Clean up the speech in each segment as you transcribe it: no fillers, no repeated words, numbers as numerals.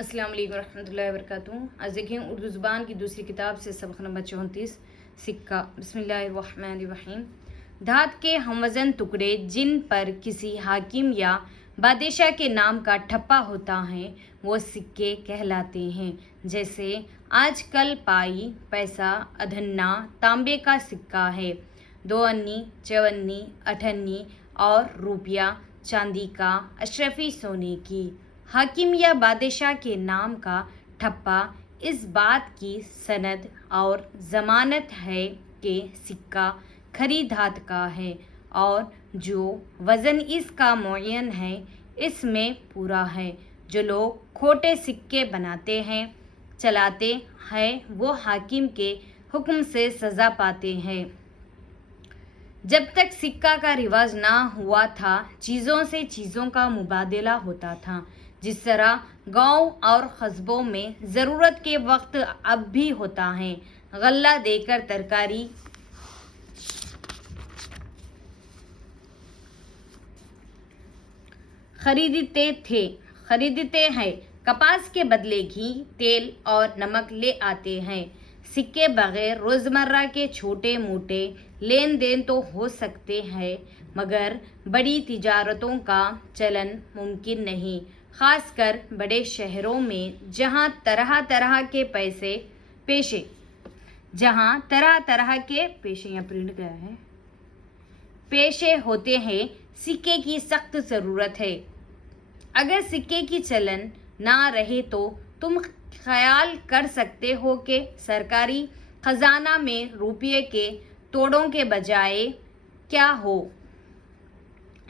السلام علیکم ورحمۃ اللہ وبرکاتہ۔ آج دیکھیں اردو زبان کی دوسری کتاب سے سبق نمبر 34 سکہ۔ بسم اللہ الرحمن الرحیم۔ دھات کے ہم وزن ٹکڑے جن پر کسی حاکم یا بادشاہ کے نام کا ٹھپا ہوتا ہے وہ سکے کہلاتے ہیں، جیسے آج کل پائی، پیسہ، ادھنا تانبے کا سکہ ہے، 2 آنی، 4 آنی، 8 آنی اور روپیہ چاندی کا، اشرفی سونے کی۔ حاکم یا بادشاہ کے نام کا ٹھپا اس بات کی سند اور ضمانت ہے کہ سکہ کھری دھات کا ہے اور جو وزن اس کا معین ہے اس میں پورا ہے۔ جو لوگ کھوٹے سکے بناتے ہیں، چلاتے ہیں، وہ حاکم کے حکم سے سزا پاتے ہیں۔ جب تک سکہ کا رواج نہ ہوا تھا، چیزوں سے چیزوں کا مبادلہ ہوتا تھا، جس طرح گاؤں اور قصبوں میں ضرورت کے وقت اب بھی ہوتا ہے۔ غلہ دے کر ترکاری خریدتے ہیں، کپاس کے بدلے گھی، تیل اور نمک لے آتے ہیں۔ سکے بغیر روزمرہ کے چھوٹے موٹے لین دین تو ہو سکتے ہیں، مگر بڑی تجارتوں کا چلن ممکن نہیں، خاص کر بڑے شہروں میں جہاں طرح طرح کے پیشے ہوتے ہیں۔ سکے کی سخت ضرورت ہے۔ اگر سکے کی چلن نہ رہے تو تم خیال کر سکتے ہو کہ سرکاری خزانہ میں روپے کے توڑوں کے بجائے کیا ہو۔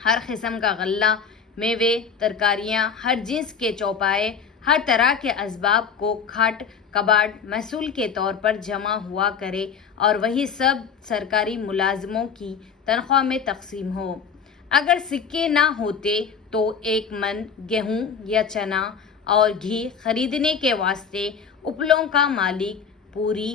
ہر قسم کا غلہ، میوے، ترکاریاں، ہر جنس کے چوپائے، ہر طرح کے اسباب کو کھاٹ کباڑ محصول کے طور پر جمع ہوا کرے اور وہی سب سرکاری ملازموں کی تنخواہ میں تقسیم ہو۔ اگر سکے نہ ہوتے تو 1 من گیہوں یا چنا اور گھی خریدنے کے واسطے اپلوں کا مالک پوری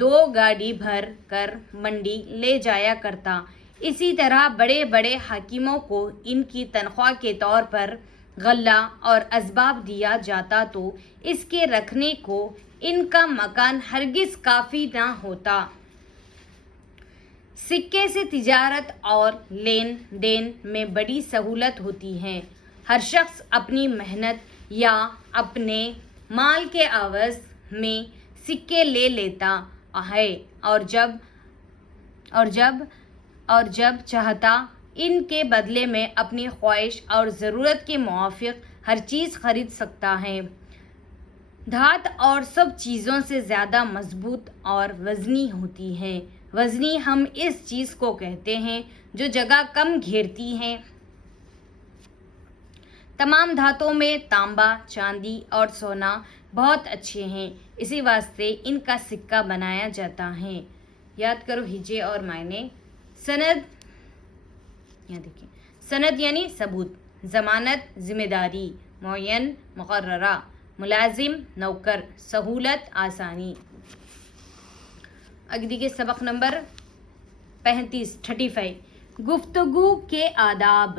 2 گاڑی بھر کر منڈی لے جایا کرتا۔ اسی طرح بڑے بڑے حاکموں کو ان کی تنخواہ کے طور پر غلہ اور اسباب دیا جاتا تو اس کے رکھنے کو ان کا مکان ہرگز کافی نہ ہوتا۔ سکے سے تجارت اور لین دین میں بڑی سہولت ہوتی ہے۔ ہر شخص اپنی محنت یا اپنے مال کے عوض میں سکے لے لیتا ہے اور جب چاہتا ان کے بدلے میں اپنی خواہش اور ضرورت کے موافق ہر چیز خرید سکتا ہے۔ دھات اور سب چیزوں سے زیادہ مضبوط اور وزنی ہوتی ہے۔ وزنی ہم اس چیز کو کہتے ہیں جو جگہ کم گھیرتی ہے۔ تمام دھاتوں میں تانبا، چاندی اور سونا بہت اچھے ہیں، اسی واسطے ان کا سکہ بنایا جاتا ہے۔ یاد کرو ہجے اور معنی۔ سند یعنی ثبوت، ضمانت ذمہ داری، معین مقررہ، ملازم نوکر، سہولت آسانی۔ آگے دیکھیے سبق نمبر 35 گفتگو کے آداب۔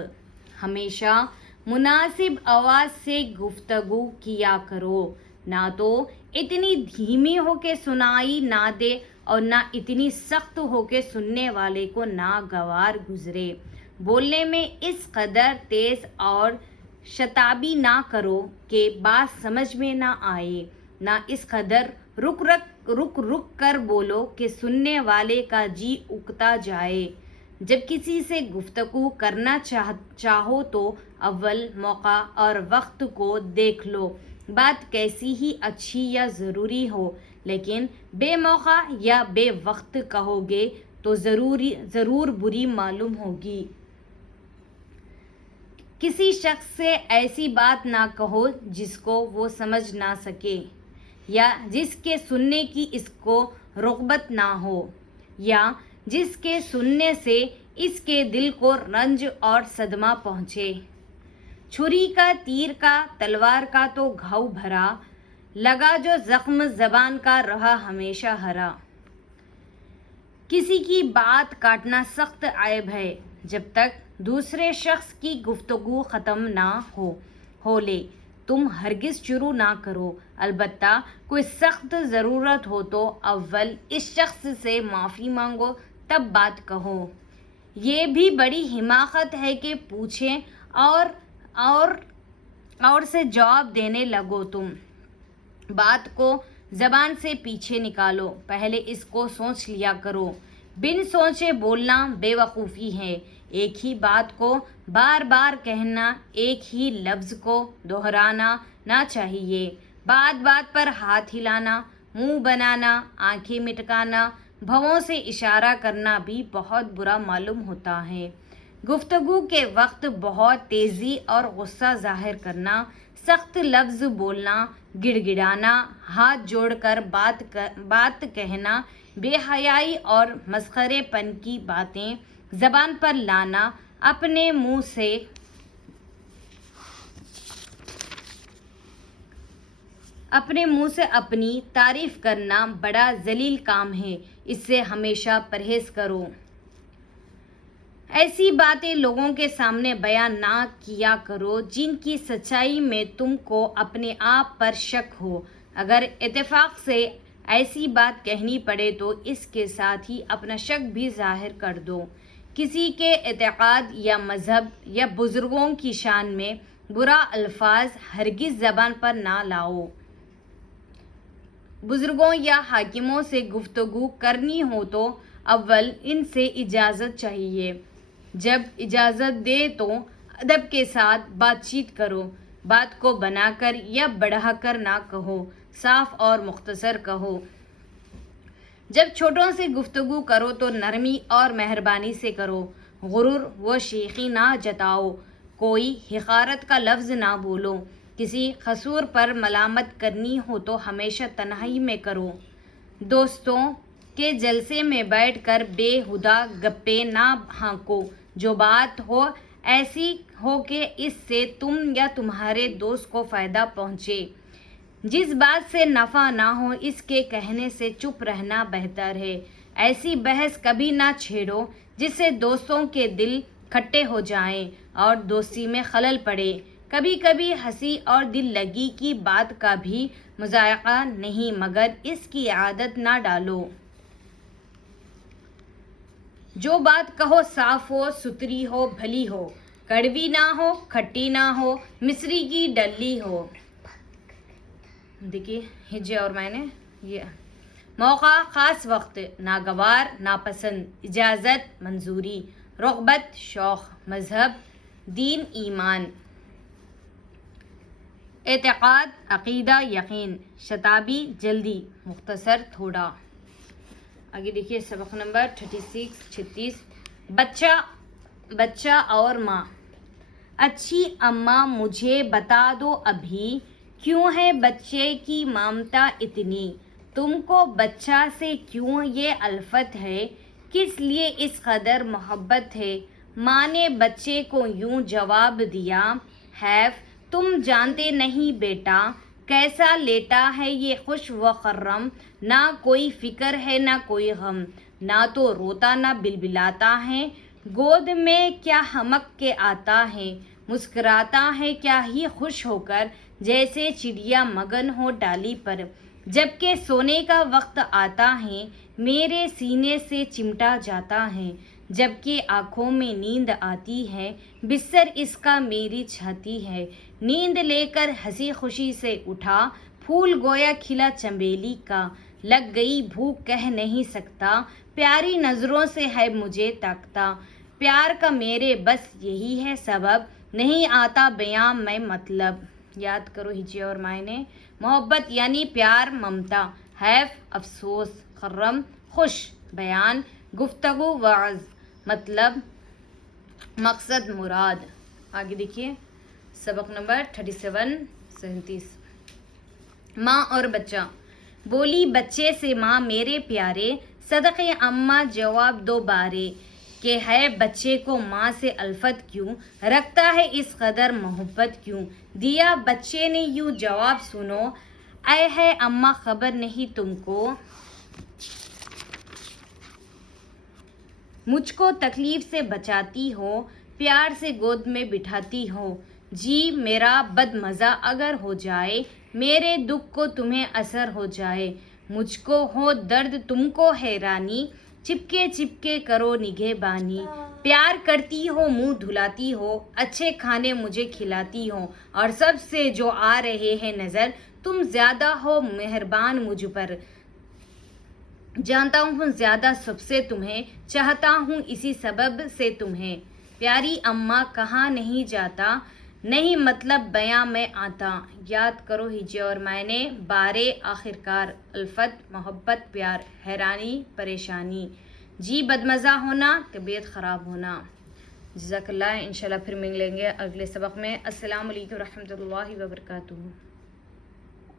ہمیشہ مناسب آواز سے گفتگو کیا کرو، نہ تو اتنی دھیمی ہو کہ سنائی نہ دے اور نہ اتنی سخت ہو کہ سننے والے کو ناگوار گزرے۔ بولنے میں اس قدر تیز اور شتابی نہ کرو کہ بات سمجھ میں نہ آئے، نہ اس قدر رک کر بولو کہ سننے والے کا جی اکتا جائے۔ جب کسی سے گفتگو کرنا چاہو تو اول موقع اور وقت کو دیکھ لو۔ بات کیسی ہی اچھی یا ضروری ہو، لیکن بے موقع یا بے وقت کہو گے تو ضرور بری معلوم ہوگی۔ کسی شخص سے ایسی بات نہ کہو جس کو وہ سمجھ نہ سکے، یا جس کے سننے کی اس کو رغبت نہ ہو، یا جس کے سننے سے اس کے دل کو رنج اور صدمہ پہنچے۔ چھری کا، تیر کا، تلوار کا تو گھاؤ بھرا، لگا جو زخم زبان کا رہا ہمیشہ ہرا۔ کسی کی بات کاٹنا سخت عیب ہے، جب تک دوسرے شخص کی گفتگو ختم نہ ہو لے تم ہرگز شروع نہ کرو، البتہ کوئی سخت ضرورت ہو تو اول اس شخص سے معافی مانگو، تب بات کہو۔ یہ بھی بڑی حماقت ہے کہ پوچھیں اور سے جواب دینے لگو تم۔ بات کو زبان سے پیچھے نکالو، پہلے اس کو سوچ لیا کرو۔ بن سوچے بولنا بے وقوفی ہے۔ ایک ہی بات کو بار بار کہنا، ایک ہی لفظ کو دہرانا نہ چاہیے۔ بات بات پر ہاتھ ہلانا، منہ بنانا، آنکھیں مٹکانا، بھووں سے اشارہ کرنا بھی بہت برا معلوم ہوتا ہے۔ گفتگو کے وقت بہت تیزی اور غصہ ظاہر کرنا، سخت لفظ بولنا، گڑ گڑانا، ہاتھ جوڑ کر بات کہنا، بے حیائی اور مسخرے پن کی باتیں زبان پر لانا، اپنے منہ سے اپنی تعریف کرنا بڑا ذلیل کام ہے، اس سے ہمیشہ پرہیز کرو۔ ایسی باتیں لوگوں کے سامنے بیان نہ کیا کرو جن کی سچائی میں تم کو اپنے آپ پر شک ہو۔ اگر اتفاق سے ایسی بات کہنی پڑے تو اس کے ساتھ ہی اپنا شک بھی ظاہر کر دو۔ کسی کے اعتقاد یا مذہب یا بزرگوں کی شان میں برا الفاظ ہرگز زبان پر نہ لاؤ۔ بزرگوں یا حاکموں سے گفتگو کرنی ہو تو اول ان سے اجازت چاہیے۔ جب اجازت دے تو ادب کے ساتھ بات چیت کرو۔ بات کو بنا کر یا بڑھا کر نہ کہو، صاف اور مختصر کہو۔ جب چھوٹوں سے گفتگو کرو تو نرمی اور مہربانی سے کرو۔ غرور و شیخی نہ جتاؤ، کوئی حقارت کا لفظ نہ بولو۔ کسی قصور پر ملامت کرنی ہو تو ہمیشہ تنہائی میں کرو۔ دوستوں کے جلسے میں بیٹھ کر بے ہودہ گپیں نہ ہانکو۔ جو بات ہو ایسی ہو کہ اس سے تم یا تمہارے دوست کو فائدہ پہنچے۔ جس بات سے نفع نہ ہو اس کے کہنے سے چپ رہنا بہتر ہے۔ ایسی بحث کبھی نہ چھیڑو جس سے دوستوں کے دل کھٹے ہو جائیں اور دوستی میں خلل پڑے۔ کبھی کبھی ہنسی اور دل لگی کی بات کا بھی مذائقہ نہیں، مگر اس کی عادت نہ ڈالو۔ جو بات کہو صاف ہو، ستھری ہو، بھلی ہو، کڑوی نہ ہو، کھٹی نہ ہو، مصری کی ڈلی ہو۔ دیکھیے ہجے اور معنی، یہ موقع، خاص وقت، ناگوار، ناپسند، اجازت، منظوری، رغبت، شوق، مذہب، دین، ایمان، اعتقاد، عقیدہ، یقین، شتابی، جلدی، مختصر، تھوڑا۔ آگے دیکھیے سبق نمبر 36 بچہ اور ماں۔ اچھی اماں مجھے بتا دو ابھی، کیوں ہے بچے کی ممتا اتنی؟ تم کو بچہ سے کیوں یہ الفت ہے؟ کس لیے اس قدر محبت ہے؟ ماں نے بچے کو یوں جواب دیا، حیف تم جانتے نہیں بیٹا، کیسا لیٹا ہے یہ خوش و خرم، نہ کوئی فکر ہے نہ کوئی غم، نہ تو روتا نہ بلبلاتا ہے، گود میں کیا حمق کے آتا ہے، مسکراتا ہے کیا ہی خوش ہو کر، جیسے چڑیا مگن ہو ڈالی پر، جبکہ سونے کا وقت آتا ہے میرے سینے سے چمٹا جاتا ہے، جبکہ آنکھوں میں نیند آتی ہے بستر اس کا میری چھاتی ہے، نیند لے کر ہنسی خوشی سے اٹھا، پھول گویا کھلا چنبیلی کا، لگ گئی بھوک کہہ نہیں سکتا، پیاری نظروں سے ہے مجھے تاکتا، پیار کا میرے بس یہی ہے سبب، نہیں آتا بیاں میں مطلب۔ یاد کرو ہجے اور معنی۔ محبت یعنی پیار، ممتا، حیف افسوس، خرم خوش، بیان گفتگو، وعظ مطلب مقصد مراد۔ آگے دیکھیے سبق نمبر 37 ماں اور بچہ۔ بولی بچے سے ماں میرے پیارے، صدقے اماں جواب دو بارے، کہ ہے بچے کو ماں سے الفت کیوں، رکھتا ہے اس قدر محبت کیوں؟ دیا بچے نے یوں جواب سنو، اے ہے اماں خبر نہیں تم کو، مجھ کو تکلیف سے بچاتی ہو، پیار سے گود میں بٹھاتی ہو، جی میرا بد مزہ اگر ہو جائے، میرے دکھ کو تمہیں اثر ہو جائے، مجھ کو ہو درد تم کو حیرانی، چپکے چپکے کرو نگہبانی، پیار کرتی ہو منہ دھلاتی ہو، اچھے کھانے مجھے کھلاتی ہو، اور سب سے جو آ رہے ہیں نظر، تم زیادہ ہو مہربان مجھ پر، جانتا ہوں زیادہ سب سے تمہیں، چاہتا ہوں اسی سبب سے تمہیں، پیاری اماں کہاں نہیں جاتا، نہیں مطلب بیاں میں آتا، یاد کرو ہجے اور معنی، بارے آخرکار، الفت محبت پیار، حیرانی پریشانی، جی بدمزہ ہونا طبیعت خراب ہونا۔ جزاک اللہ، انشاءاللہ پھر ملیں گے اگلے سبق میں۔ السلام علیکم ورحمۃ اللہ وبرکاتہ۔